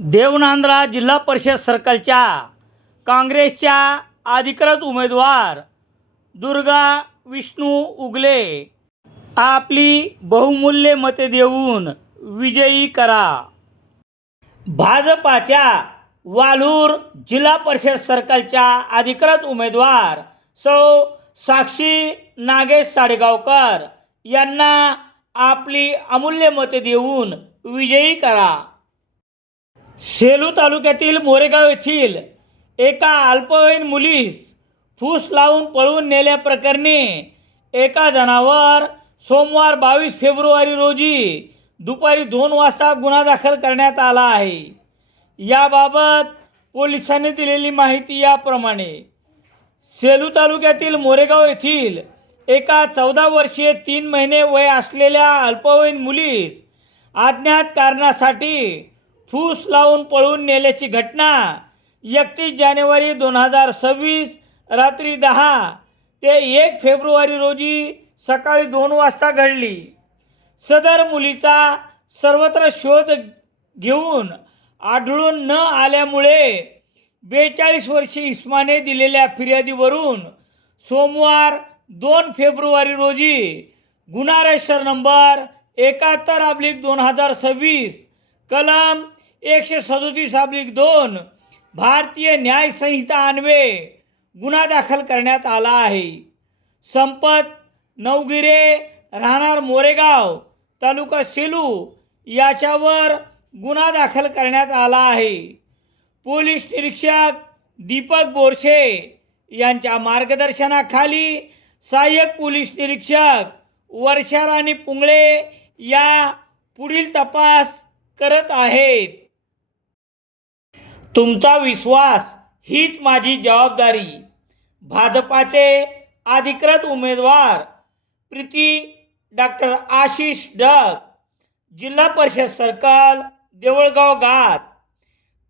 देवनांदरा जिल्हा परिषद सर्कलच्या काँग्रेसच्या अधिकृत उमेदवार दुर्गा विष्णू उगले आपली बहुमूल्य मते देऊन विजयी करा। भाजपाच्या वालूर जिल्हा परिषद सर्कलच्या अधिकृत उमेदवार सौ साक्षी नागेश साडेगावकर यांना आपली अमूल्य मते देऊन विजयी करा। सेलू तालुक्यातील मोरेगाव येथील एका अल्पवयीन मुलीस फूस लावून पळवून नेल्याप्रकरणी एका जणावर सोमवार 22 फेब्रुवारी रोजी दुपारी 2 वाजता गुन्हा दाखल करण्यात आला आहे। याबाबत पोलिसांनी दिलेली माहिती याप्रमाणे, सेलू तालुक्यातील मोरेगाव येथील एका 14 वर्षीय 3 महिने वय असलेल्या अल्पवयीन मुलीस अज्ञात कारणासाठी फूस लावून पळवून नेल्याची घटना 31 जानेवारी 2026 रात्री 10 ते 1 फेब्रुवारी रोजी सकाळी 2 वाजता घडली। सदर मुलीचा सर्वत्र शोध घेऊन आढळून न आल्यामुळे 42 वर्षीय इस्माने दिलेल्या फिर्यादीवरून सोमवार 2 फेब्रुवारी रोजी गुन्हा रजिस्टर नंबर 71/2026 कलम 137/2 भारतीय न्याय संहिता अन्वये गुन्हा दाखल करण्यात आला आहे। संपत नवगिरे राहणार मोरेगाव तालुका सेलू याच्यावर गुन्हा दाखल करण्यात आला आहे। पोलीस निरीक्षक दीपक बोरसे यांच्या मार्गदर्शनाखाली सहाय्यक पोलीस निरीक्षक वर्षा राणी पुंगळे या पुढील तपास करत आहेत। तुमचा विश्वास हीच माझी जबाबदारी। भाजपाचे अधिकृत उमेदवार प्रीती डॉक्टर आशिष डग, जिल्हा परिषद सर्कल देवळगाव घाट,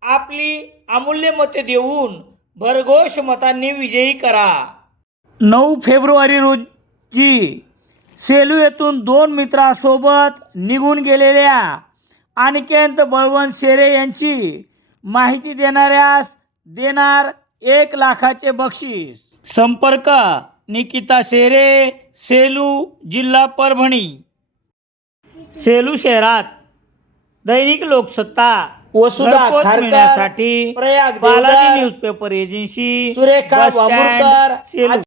आपली अमूल्य मते देऊन भरघोष मतांनी विजयी करा। 9 फेब्रुवारी रोजी सेलू येथून 2 मित्रांसोबत निघून गेलेल्या अनिकेत बळवंत शेरे यांची माहिती देणाऱ्यास देणार 1 लाखाचे बक्षीस। संपर्क निकिता शेरे, सेलू, जिल्हा परभणी। सेलू शहरात दैनिक Loksatta Vasudha Kharkar, Prayag Balaji newspaper agency, Surekha bus stand, Vamurkar, Selu.